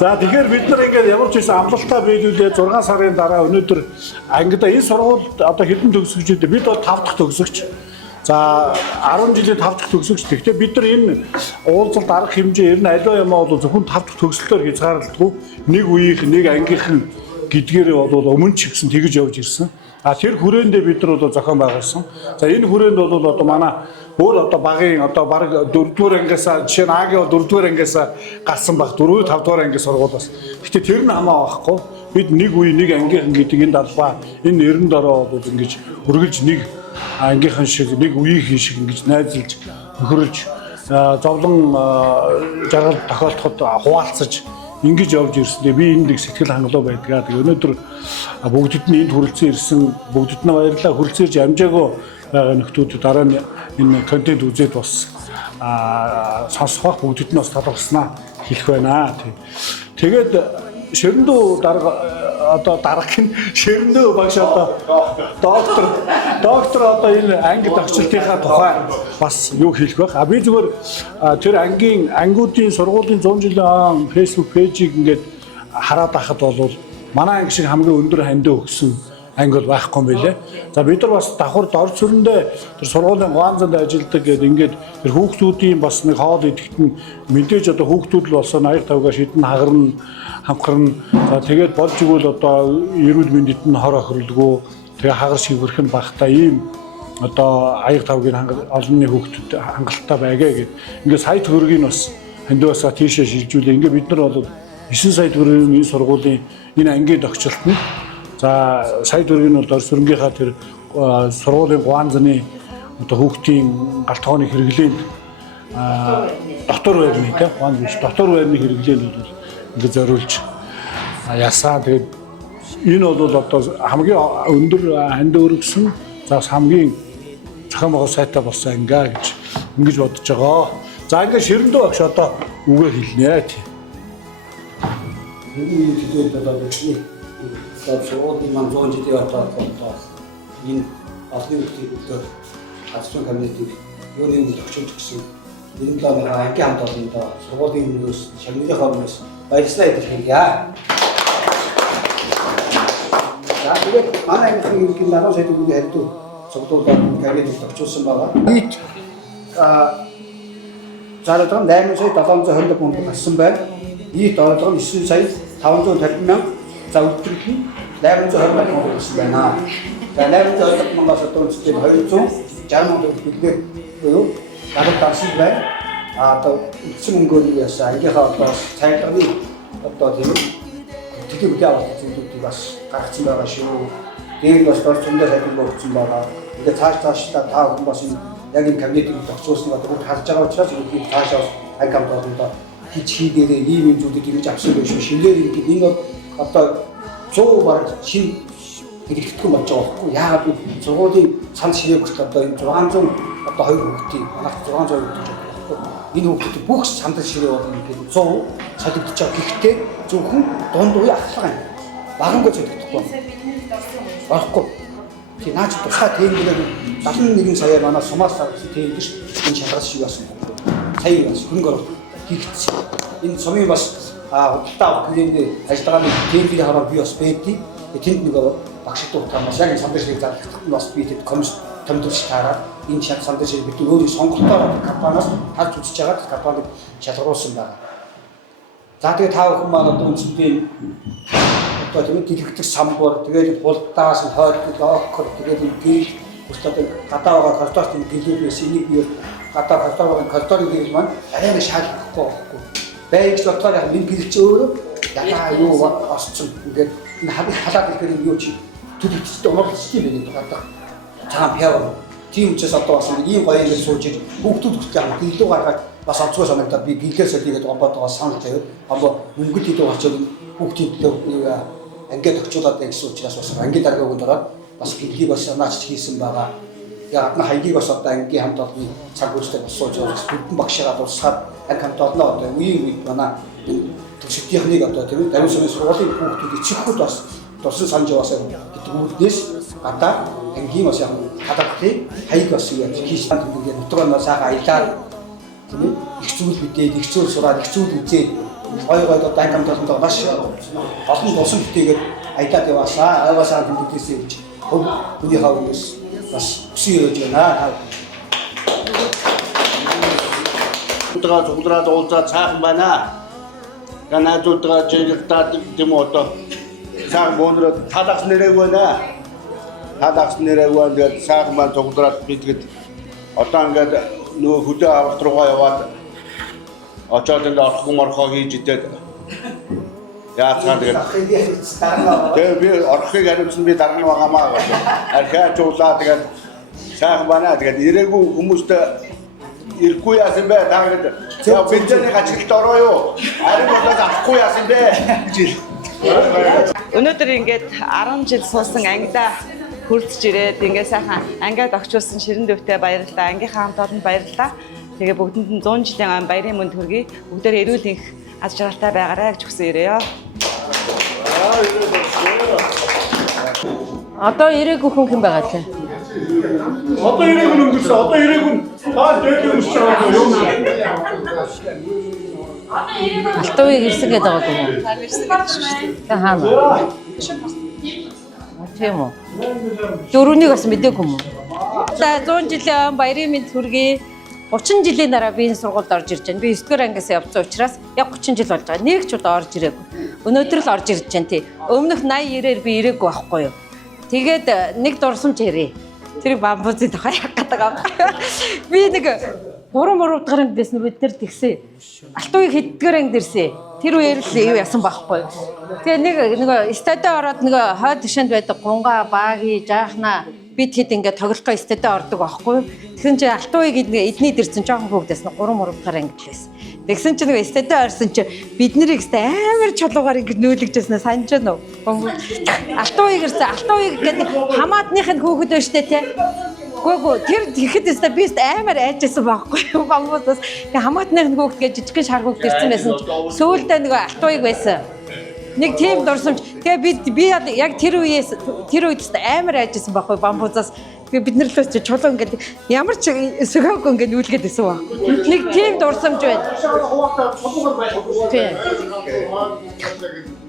За тэгэхээр бид нар ингээд ямар ч байсан амлалтаа биелүүлээ 6 сарын дараа өнөөдөр ангида энэ сургуульд одоо хэдэн төгсөгчд бид бол 5 дахь төгсөгч. За 10 жилийн 5 дахь төгсөгч. Гэхдээ бид нар энэ уулзалт арга хэмжээ ер нь аливаа юм бол зөвхөн 5 дахь төгсөлтөөр хязгаарлагдгүй нэг үеийнх нэг ангийнхан гэдгээр бол өмнө ч гэсэн тэгж явж ирсэн. А тэр хүрээндээ бид нар бол зохион байгуулсан. За энэ хүрээнд бол одоо манай өөр одоо багийн одоо баг 4-р ангиас жишээ нь Агийн 4-р ангиас гарсан баг 4-5 дугаар ангийн сургуулиас. Гэхдээ тэр нь хамаа байхгүй. Бид нэг үе нэг ангийнхан гэдэг энэ далбаа энэ нэрэн дороо бол ингэж үргэлж нэг ангийнхан шиг нэг үеийнхэн шиг ингэж найзалж нөхөрлж зовлон жаргал тохиолдоход хуваалцаж ингэж явж ирсэндээ би энд их сэтгэл хангалуун байдгаа. Тэгээ өнөөдөр бүгдэд нь энд хүрэлцэн ирсэн бүгдэд нь баярлалаа хүрэлцэн ирж амжаагүй байгаа нөхдүүд дараа нь энэ контент үзээд бас сонсох бүгдэд нь бас талархснаа хэлэх байна. Тэгээд Ширэндүү дарга одоо дарагын Ширэндүү багш одоо доктор одоо энэ анги дагчлалтынхаа тухай бас юу хэлэх вэ? Би зүгээр тэр ангиудын сургуулийн 100 жилийн Facebook пэйжийг ингээд хараад байхад бол манай анги шиг хамгийн өндөр хандив өгсөн анги бол байхгүй юм байлээ. За бид нар бас давхар дор зүрэндээ тэр сургуулийн гуанзанд ажилладаг гэдэг ингээд тэр хүүхдүүдийн бас нэг хоол идэхт нь мэдээж одоо хүүхдүүд л болсон 85-гаа шидэн хагарна хамхарна. За тэгээд болж игэл одоо эрүүл мэндэд нь хор охирлгүй тэгээ хагар шивэрх нь багтаа ийм одоо 85-гийн олонний хүүхдүүд хангалттай байгээ гэд ингээд сая төгрөгийг бас хандивасаа тийшээ шилжүүлээ. Ингээд бид нар бол 9 сая төгрөгийн энэ сургуулийн энэ ангийн тогтчлолт нь за сая төгрөгийн бол орсөрөнгийнхаа тэр сургуулийн гуанзаны одоо хүүхдийн галтгооны хэрэглээнд дотор байрны тийм гуанз биш дотор байрны хэрэглээнд бол ингээд зориулж ясаа. Тэгээд энэ бол одоо хамгийн өндөр ханд өргөсөн зас хамгийн зохион байгуулалт сайтай болсон ангиа гэж ингэж бодож байгаа. За ингээд Ширэндүү багш одоо үгээ хэлнэ тийм. Энэ тэгээд одоо бидний сургуулийн маань 100 жилийн одоо энэ албан үүрэгтэй ачаалал комитетийг юуны төгсөж гисэн 97 оны ангийн хамт олондоо сургуулийн өмнөөс шагналынхаа өмнөөс баярлалаа илэрхийлье. За тэгээд манай ангийнхын ерөнхий нарийн сайдын хайртай сургуулийн комитет төгсүүлсэн байгаа. Нийт зардлага 8 сая 720 хүнд гарсан байна. Нийт орлого 9 сая 550 мянга. За өдөрт нь 820 мянга хүрсэн байна. За 820 мянгаас одоо үнэтэй 260 мянга билгээр буюу дараг дарсан байна. Одоо эцэг мөнгөний ясаа ангийнхаа одоо цайлагны одоо тийм төлөвлөлт авах зүйлүүдийг бас гаргасан байгаа шүү. Тэгээд бас орчиндөө сайхан болгосон байгаа. Тэгээд цаашдаа та бүхэн бас яг энэ комитетийг тогтцуулсан одоо бүгд харж байгаа учраас энэ цаашаа анги хамт олондоо хийдээрээ ийм зүйлүүд ингэж авсан байх шүү. Шинээр энэ бол одоо 100 баг шин хэрэгтгэн болж байгаа байхгүй. Яагаад гэвэл сургуулийн сан ширээ бүрт одоо энэ 600 одоо 2 хүүхдийн манайх 600 хүүхдийн байхгүй. Энэ хүүхдүүд бүх сандал ширээ бол ингээд 100 солигдож байгаа. Гэхдээ зөвхөн дунд үе ахлага юм. Багангүй солигдохгүй. Багхгүй. Тийм наач тусгай тэмдэглэг 71 сая манай сумаас тэмдэж энэ шалгаж шиг болсон. Сая бас хөнгө орох хийгдсэн. Энэ сумын бас худалдаа авахын ажиллагааны тэмдэглэлийн хараа би бас байдгийг. Тэнд нэг багшдууд тамаас яг сандар ширээ зарлах нь бас би тэд комисс томдорч таараад энэ сандар ширээ бид өөрийн сонголтоор компаниас харж үзэж байгаа компаниг шалгаруулсан байна. За тэгээ та бүхэн маань одоо үнэндээ одоо тэгээд дэлгэдэг самбар тэгээд булдаас нь хойд локкор тэгээд гэрэл өстөд гадаа байгаа коридорт нь гэлүүрээс энийг би гадаа коридор байгаа коридорын гэрэл маань арай шаардлагагүй байхгүй. Байгч дотор яг энэ гэрэлч өөрөө ятаа юу осцсон ингээд энэ халаад ирэхээр юу чи төлөвчтэй өмөрлөж юм байна гэдэг цаан пяв. Тийм учраас одоо бас ийм гоё юм сууж бүгдүүд хүртэл гэлүү гаргаад бас онцгой санагдаад би гэлээс олигээд гомбоод байгаа санал тавиад одоо мөнгөд идэх очоод бүгдийн төлөө ангид өгчүүлээд гэсэн учраас бас ангийн дараагийн дараа бас гэлгийг бас наач хийсэн байгаа. Яг адна хаягийг бас одоо ангийн хамт олонны цаг үетэй бас сууж байгаа бүхэн багшаа дуусгаад анги хамт олноо одоо үеийн манай төсөлтийнхнийг одоо тийм даруй сумын сургуулийн хүүхдүүд эцэгхүүд бас тусан санаж яваасаа гэдэг үүднээс гадаа ангийн бас яг хадгалахыг хаяг бас хийж танд ингээд нутгаар нь сайхан аялаад тийм их зүйл мэдээд их зүйл сураад их зүйл үзээд гой дайкамталтаа маш олон болсон бүтээгээд аялаад яваасаа аваасаа тэмдэглэсэн гэж хүний хавьяас бас хүсэж байна. Утгаа зугдраад уулзаад цаахан байна. Ганаатуудгаа жигэлтаад юм одоо цаахан бөөнрөө талаас нэрэг байна. Талаас нэрэг байна гэдэг цаахан маань зугдраад бидгээд одоо ингээд нөө хөдөө авалт руугаа яваад очоод ингээд орхон морхоо хийж идээд яацгаа тэгээд би орхыг аримсан би дараа нь байгаамаа гэж архиа чуулаа тэгээд цаахан байна тэгээд ирээгүй хүмүүст ирэхгүй яасан бэ та гэдэг. За бензиний ажилд ороо юу? Ариг болоод авахгүй яасан бэ гэж. Өнөөдөр ингээд 10 жил суусан ангидаа хүрдэж ирээд ингээд сайхан ангиад огчулсан ширэн дөвтэй баярлалаа. Ангийнхаа хамт олонд баярлалаа. Тэгээ бүгдэнд нь 100 жилийн баярын мөнд хүргэе. Бүгдээр эрүүл их аз жаргалтай байгаарай гэж хүсэн ирээё. Одоо ирээгүй хүн хэн байгаа лээ? Одоо ирээгүй нь өнгөрсөн. Одоо ирээгүй нь таа дээд өнгөрч байгаа юм. Алтууыг ирсэн гэдэг байгаа юм уу? Ирсэн гэж шүү дээ. Та хаана? Тийм үү. Дөрөвнийг бас мэдээгүй юм уу? За 100 жилийн баярын мэнд хүргэе. 30 жилийн дараа би энэ сургуульд орж ирж байна. Би 9-р ангиас явсан учраас яг 30 жил болж байгаа. Нэг ч удаа орж ирээгүй. Өнөөдөр л орж ирж байна тий. Өмнөх 80-90-ээр би ирээгүй байхгүй юу? Тэгээд нэг дурсамж ярээ. Тэр бамбузын тухай яг гэдэг байгаа. Би нэг 3 дахь дэсэн бид нар тэгсэн. Алтууыг хэддгээр анги дэрсэн. Тэр үеэр л юу ясан байхгүй. Тэгээ нэг стадио ороод нэг хойд тишэнд байдаг гунга, баги, жаахна бид хэд ингээд тоглохтой стадио ордог байхгүй. Тэгсэн чинь алтууыг эдний дэрсэн жоохон хөвгдээс 3 дахь анги дэсэн. Тэгсэн чинь нэг стадио орсон чинь бид нарыг амар чулуугаар ингэ нүүлгэж яснаа санаж байна уу? Алтууыг ирсэн. Алтууыг гэдэг хамаатных нь хөөхд байна штэ тий. Гүг тэр тэгэхэд өстө би амар айжсэн байхгүй юу? Бамбуудаас хамаатных нь хөөхд гэж жижигхэн шар хөөхд ирсэн байсан чинь сөүлдээ нэг алтууыг байсан. Нэг тийм дурсамж. Тэгээ би яг тэр үед амар айжсэн байхгүй бамбуудаас. Бид нар л чулуу ингээд ямар ч сөхөөг ингээд нүүлгээд исэн ба. Нэг тийм дурсамж байна.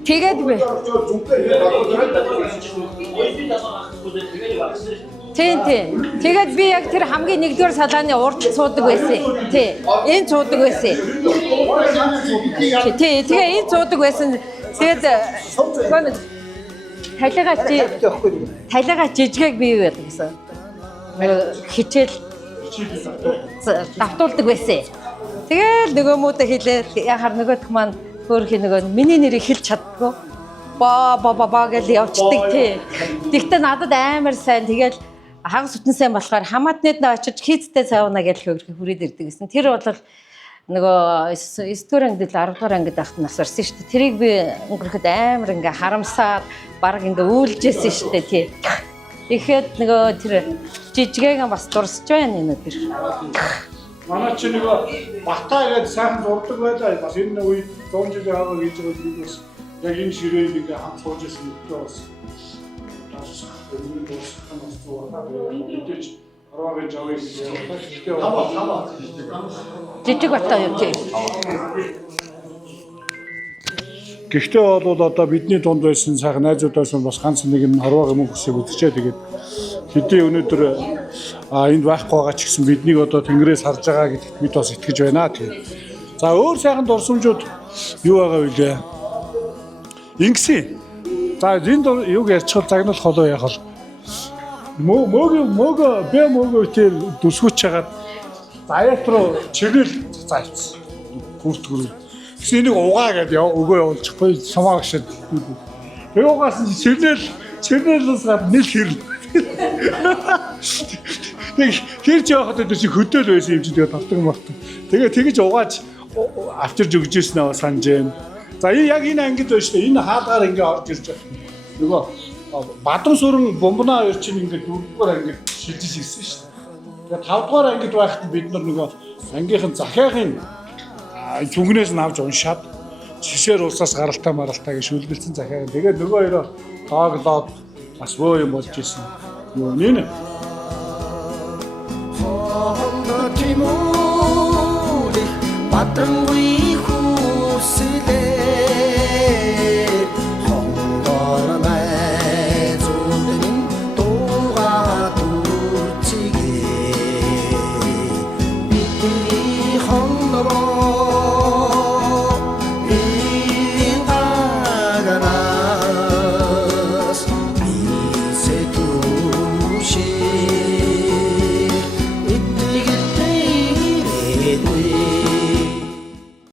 Тэгээд би. Тийм. Тэгээд би яг тэр хамгийн нэгдүгээр салааны урд суудаг байсан. Тий. Энэ суудаг байсан. Тий. Тэгээ энэ суудаг байсан. Тэгээд талигаа жижигээг би юу яадаг гэсэн. Хичээл давтуулдаг байсан. Тэгэл нөгөө муудаа хэлээд яхаар нөгөөх маань хөөрхий нөгөө миний нэрийг хэлж чаддгүй. Ба гэж явцдаг тий. Тэгтээ надад амар сайн тэгэл хагас бүтэн сайн болохоор хамаатнууд нь очиж хийцтэй цаавна гэж хөөрхий хүрээд ирдэг гэсэн. Тэр бол нөгөө 9-р ангид 10-р ангид ахт нас орсон шүү дээ. Тэрийг би өнгөрөхөд амар ингээ харамсаад баг ингээ үйлжсэн шүү дээ тий. Тэгэхэд нөгөө тэр жижигээг бас дурсаж байна энэ өдөр. Манай чи нөгөө Батаа гэдэг сайхан зурдаг байлаа. Бас энэ үед 100 жилийн хаваа хийж байгаа бид бас яг энэ ширээнд ингээ хамт сууж ирсэн өдөө бас мэдээж араагийн жавыг Жижиг Батаа юу тий. Гэхдээ бол одоо бидний дунд байсан сайхан найзуудаас бас ганц нэг нь хорвоогийн мөнгө хүсэж үзчихээ. Тэгээд хэдий өнөөдөр энд байхгүй байгаа ч гэсэн биднийг одоо Тэнгэрээс харж байгаа гэдэгт бид бас итгэж байна. Тэгээд за өөр сайхан дурсамжууд юу байгаа вэ гээ? Ингэсэн. За энд юуг ярьчихвал загнал холоо яах вэ? Мөөгөө тэр дүсгүүч хагаад заяат руу чиглэл зайцсан. Хүртгүр. Гэсэн энийг угаа гэдэг өгөө явуулчихгүй сумаа гшид. Тэр угаас нь чиглэлээс гад нэл хэрнэ. Тэг хэр ч явахад тэр чи хөдөөл байсан юм чи тэгээд тартаг мартаг. Тэгээ тэгж угааж авчирж өгч ирсэн аа санаж байна. За яг энэ ангид байна шүү дээ. Энэ хаалгаар ингээ орж ирж байна. Нөгөө Бадан сүрэн бомбнаа хоёр чинь ингээ 4-р ангид шилжиж ирсэн шүү дээ. Тэгээ 5-р ангид байхад бид нар нөгөө ангийнхан захиахын зүгнээс нь авч уншаад шишээр улсаас гаралтай маралтай гэж шүлгэлцэн захиагаа. Тэгээд нөгөө хоёроо тооглоод бас бөө юм болж ирсэн. Юу нэ? Батрангүй хүслээ